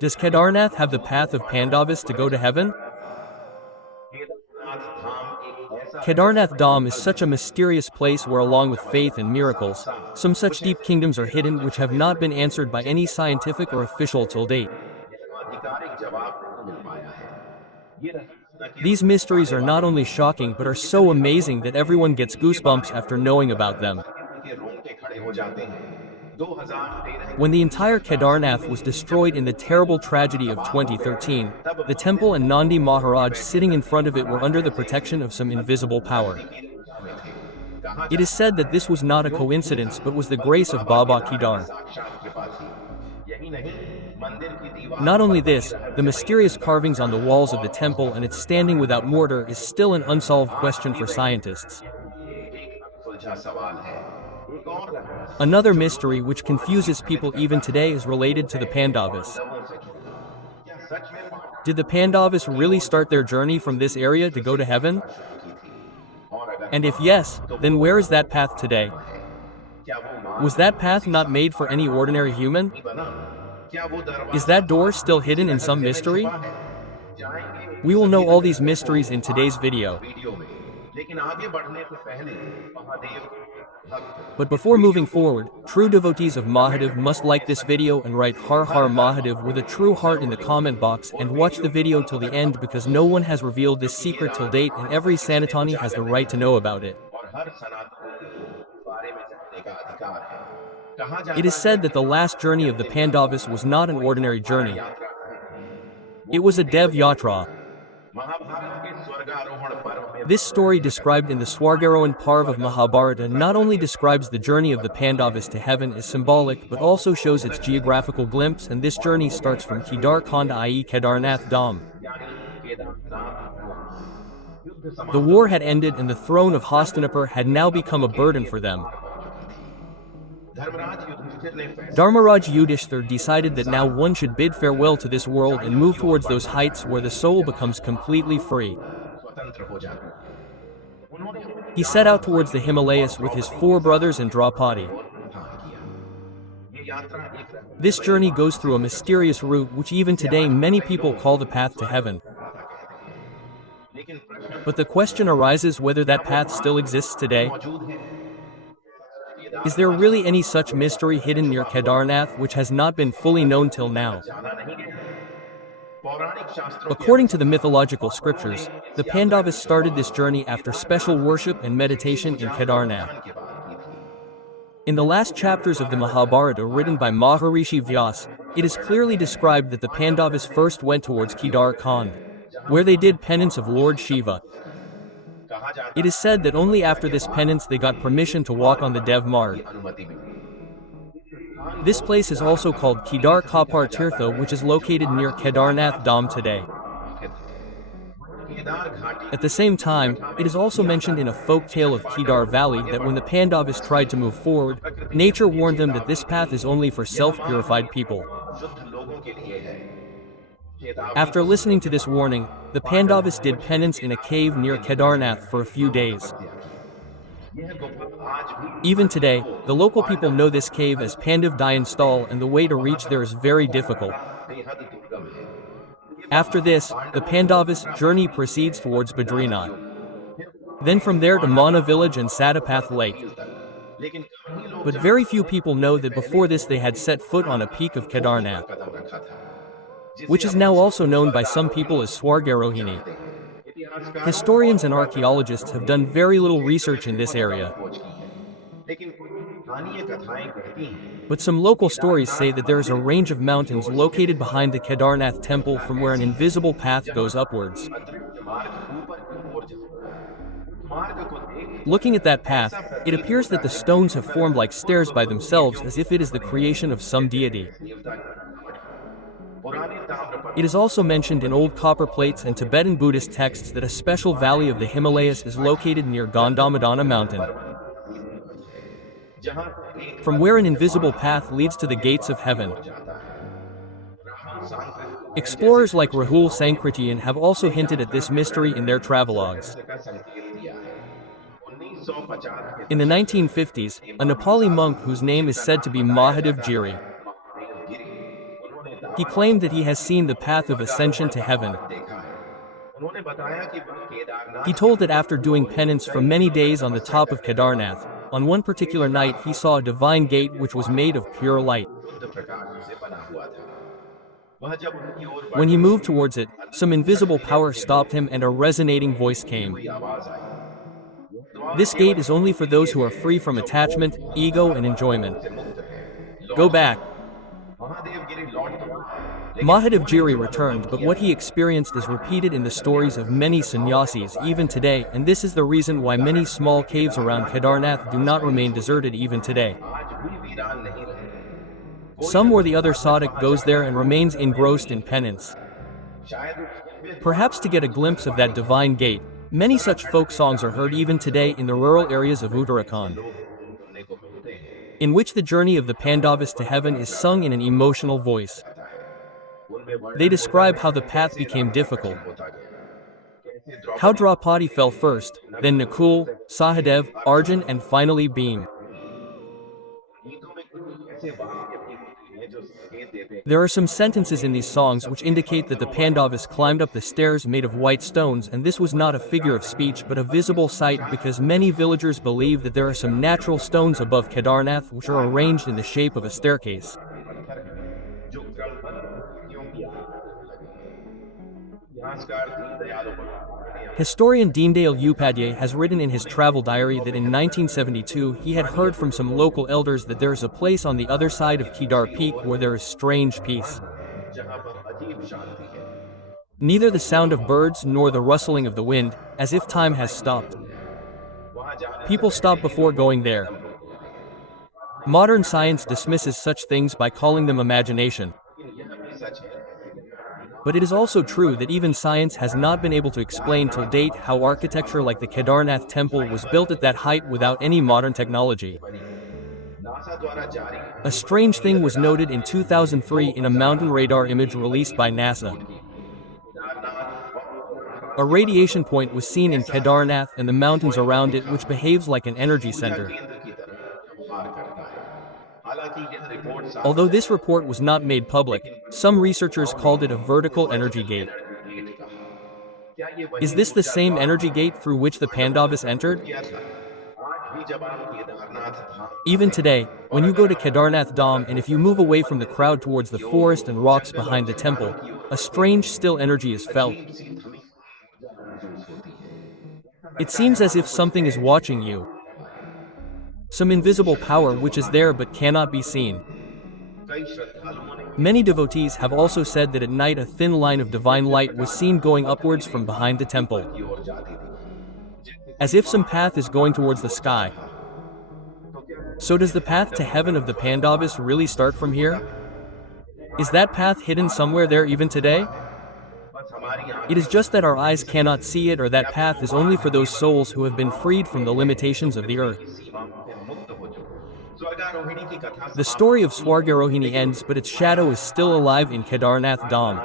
Does Kedarnath have the path of Pandavas to go to heaven? Kedarnath Dham is such a mysterious place where, along with faith and miracles, some such deep kingdoms are hidden which have not been answered by any scientific or official till date. These mysteries are not only shocking but are so amazing that everyone gets goosebumps after knowing about them. When the entire Kedarnath was destroyed in the terrible tragedy of 2013, the temple and Nandi Maharaj sitting in front of it were under the protection of some invisible power. It is said that this was not a coincidence but was the grace of Baba Kedar. Not only this, the mysterious carvings on the walls of the temple and its standing without mortar is still an unsolved question for scientists. Another mystery which confuses people even today is related to the Pandavas. Did the Pandavas really start their journey from this area to go to heaven? And if yes, then where is that path today? Was that path not made for any ordinary human? Is that door still hidden in some mystery? We will know all these mysteries in today's video. But before moving forward, true devotees of Mahadev must like this video and write Har Har Mahadev with a true heart in the comment box and watch the video till the end because no one has revealed this secret till date and every Sanatani has the right to know about it. It is said that the last journey of the Pandavas was not an ordinary journey. It was a Dev Yatra. This story described in the Swargarohan Parv of Mahabharata not only describes the journey of the Pandavas to heaven as symbolic but also shows its geographical glimpse, and this journey starts from Kedar Khand, i.e. Kedarnath Dham. The war had ended and the throne of Hastinapur had now become a burden for them. Dharmaraj Yudhisthir decided that now one should bid farewell to this world and move towards those heights where the soul becomes completely free. He set out towards the Himalayas with his 4 brothers and Draupadi. This journey goes through a mysterious route which even today many people call the path to heaven. But the question arises whether that path still exists today. Is there really any such mystery hidden near Kedarnath which has not been fully known till now? According to the mythological scriptures, the Pandavas started this journey after special worship and meditation in Kedarnath. In the last chapters of the Mahabharata written by Maharishi Vyas, it is clearly described that the Pandavas first went towards Kedar Khand, where they did penance of Lord Shiva. It is said that only after this penance they got permission to walk on the Dev Marg. This place is also called Kedar Kapar Tirtha, which is located near Kedarnath Dham today. At the same time, it is also mentioned in a folk tale of Kedar Valley that when the Pandavas tried to move forward, nature warned them that this path is only for self-purified people. After listening to this warning, the Pandavas did penance in a cave near Kedarnath for a few days. Even today, the local people know this cave as Pandav Dayan Stall, and the way to reach there is very difficult. After this, the Pandavas' journey proceeds towards Badrinath. Then from there to Mana village and Satapath lake. But very few people know that before this they had set foot on a peak of Kedarnath, which is now also known by some people as Swargarohini. Historians and archaeologists have done very little research in this area. But some local stories say that there is a range of mountains located behind the Kedarnath temple from where an invisible path goes upwards. Looking at that path, it appears that the stones have formed like stairs by themselves, as if it is the creation of some deity. It is also mentioned in old copper plates and Tibetan Buddhist texts that a special valley of the Himalayas is located near Gandhamadana mountain, from where an invisible path leads to the gates of heaven. Explorers like Rahul Sankritian have also hinted at this mystery in their travelogues. In the 1950s, a Nepali monk whose name is said to be Mahadev Giri He claimed that he has seen the path of ascension to heaven. He told that after doing penance for many days on the top of Kedarnath, on one particular night he saw a divine gate which was made of pure light. When he moved towards it, some invisible power stopped him and a resonating voice came. This gate is only for those who are free from attachment, ego and enjoyment. Go back. Mahadev Giri returned, but what he experienced is repeated in the stories of many sannyasis even today, and this is the reason why many small caves around Kedarnath do not remain deserted even today. Some or the other sadhak goes there and remains engrossed in penance. Perhaps to get a glimpse of that divine gate, many such folk songs are heard even today in the rural areas of Uttarakhand, in which the journey of the Pandavas to heaven is sung in an emotional voice. They describe how the path became difficult, how Draupadi fell first, then Nakul, Sahadev, Arjun and finally Bhim. There are some sentences in these songs which indicate that the Pandavas climbed up the stairs made of white stones, and this was not a figure of speech but a visible sight, because many villagers believe that there are some natural stones above Kedarnath which are arranged in the shape of a staircase. Historian Deendayal Upadhyay has written in his travel diary that in 1972 he had heard from some local elders that there is a place on the other side of Kedar Peak where there is strange peace. Neither the sound of birds nor the rustling of the wind, as if time has stopped. People stop before going there. Modern science dismisses such things by calling them imagination. But it is also true that even science has not been able to explain till date how architecture like the Kedarnath temple was built at that height without any modern technology. A strange thing was noted in 2003 in a mountain radar image released by NASA. A radiation point was seen in Kedarnath and the mountains around it, which behaves like an energy center. Although this report was not made public, some researchers called it a vertical energy gate. Is this the same energy gate through which the Pandavas entered? Even today, when you go to Kedarnath Dham and if you move away from the crowd towards the forest and rocks behind the temple, a strange still energy is felt. It seems as if something is watching you. Some invisible power which is there but cannot be seen. Many devotees have also said that at night a thin line of divine light was seen going upwards from behind the temple, as if some path is going towards the sky. So does the path to heaven of the Pandavas really start from here? Is that path hidden somewhere there even today? It is just that our eyes cannot see it, or that path is only for those souls who have been freed from the limitations of the earth. The story of Swargarohini ends, but its shadow is still alive in Kedarnath Dham.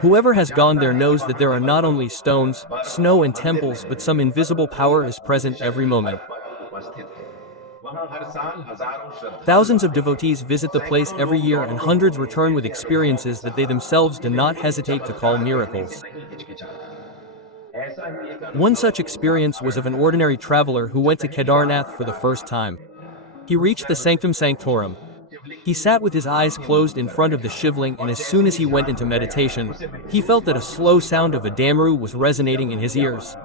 Whoever has gone there knows that there are not only stones, snow and temples, but some invisible power is present every moment. Thousands of devotees visit the place every year and hundreds return with experiences that they themselves do not hesitate to call miracles. One such experience was of an ordinary traveler who went to Kedarnath for the first time. He reached the sanctum sanctorum. He sat with his eyes closed in front of the shivling, and as soon as he went into meditation, he felt that a slow sound of a damru was resonating in his ears.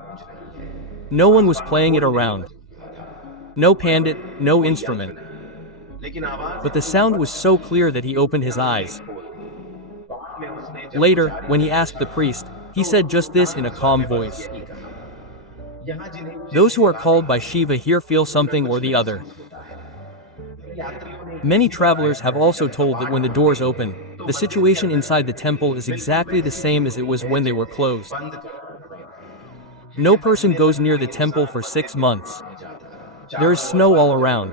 No one was playing it around. No pandit, no instrument. But the sound was so clear that he opened his eyes. Later, when he asked the priest, he said just this in a calm voice: "Those who are called by Shiva here feel something or the other." Many travelers have also told that when the doors open, the situation inside the temple is exactly the same as it was when they were closed. No person goes near the temple for 6 months. There is snow all around.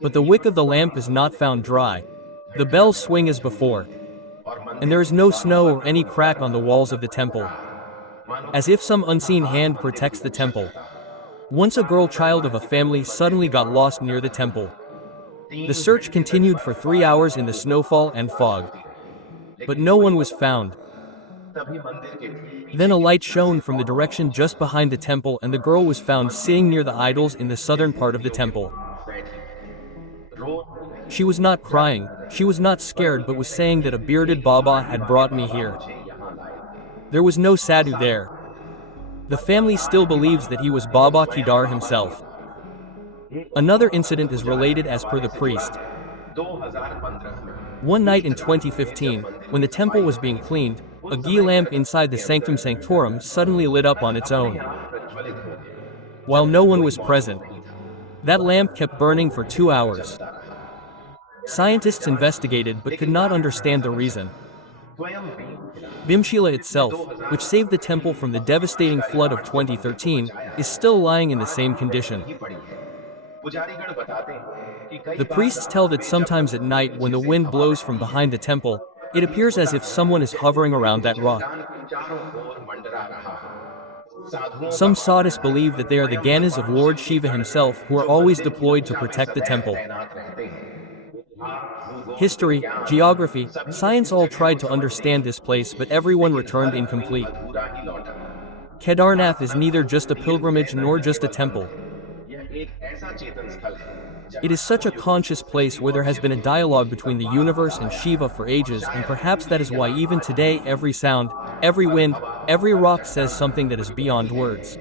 But the wick of the lamp is not found dry. The bells swing as before. And there is no snow or any crack on the walls of the temple, as if some unseen hand protects the temple. Once a girl child of a family suddenly got lost near the temple. The search continued for 3 hours in the snowfall and fog. But no one was found. Then a light shone from the direction just behind the temple, and the girl was found sitting near the idols in the southern part of the temple. She was not crying, she was not scared, but was saying that a bearded Baba had brought me here. There was no sadhu there. The family still believes that he was Baba Kedar himself. Another incident is related as per the priest. One night in 2015, when the temple was being cleaned, a ghee lamp inside the sanctum sanctorum suddenly lit up on its own. While no one was present, that lamp kept burning for 2 hours. Scientists investigated but could not understand the reason. Bhimshila itself, which saved the temple from the devastating flood of 2013, is still lying in the same condition. The priests tell that sometimes at night when the wind blows from behind the temple, it appears as if someone is hovering around that rock. Some sadhus believe that they are the Ganas of Lord Shiva himself who are always deployed to protect the temple. History, geography, science all tried to understand this place, but everyone returned incomplete. Kedarnath is neither just a pilgrimage nor just a temple. It is such a conscious place where there has been a dialogue between the universe and Shiva for ages, and perhaps that is why even today every sound, every wind, every rock says something that is beyond words.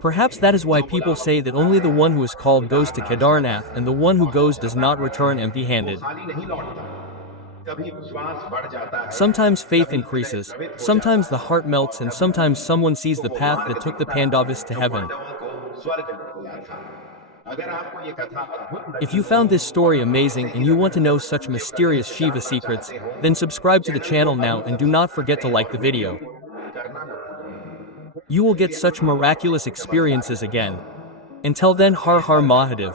Perhaps that is why people say that only the one who is called goes to Kedarnath, and the one who goes does not return empty-handed. Sometimes faith increases, sometimes the heart melts, and sometimes someone sees the path that took the Pandavas to heaven. If you found this story amazing and you want to know such mysterious Shiva secrets, then subscribe to the channel now and do not forget to like the video. You will get such miraculous experiences again. Until then, Har Har Mahadev.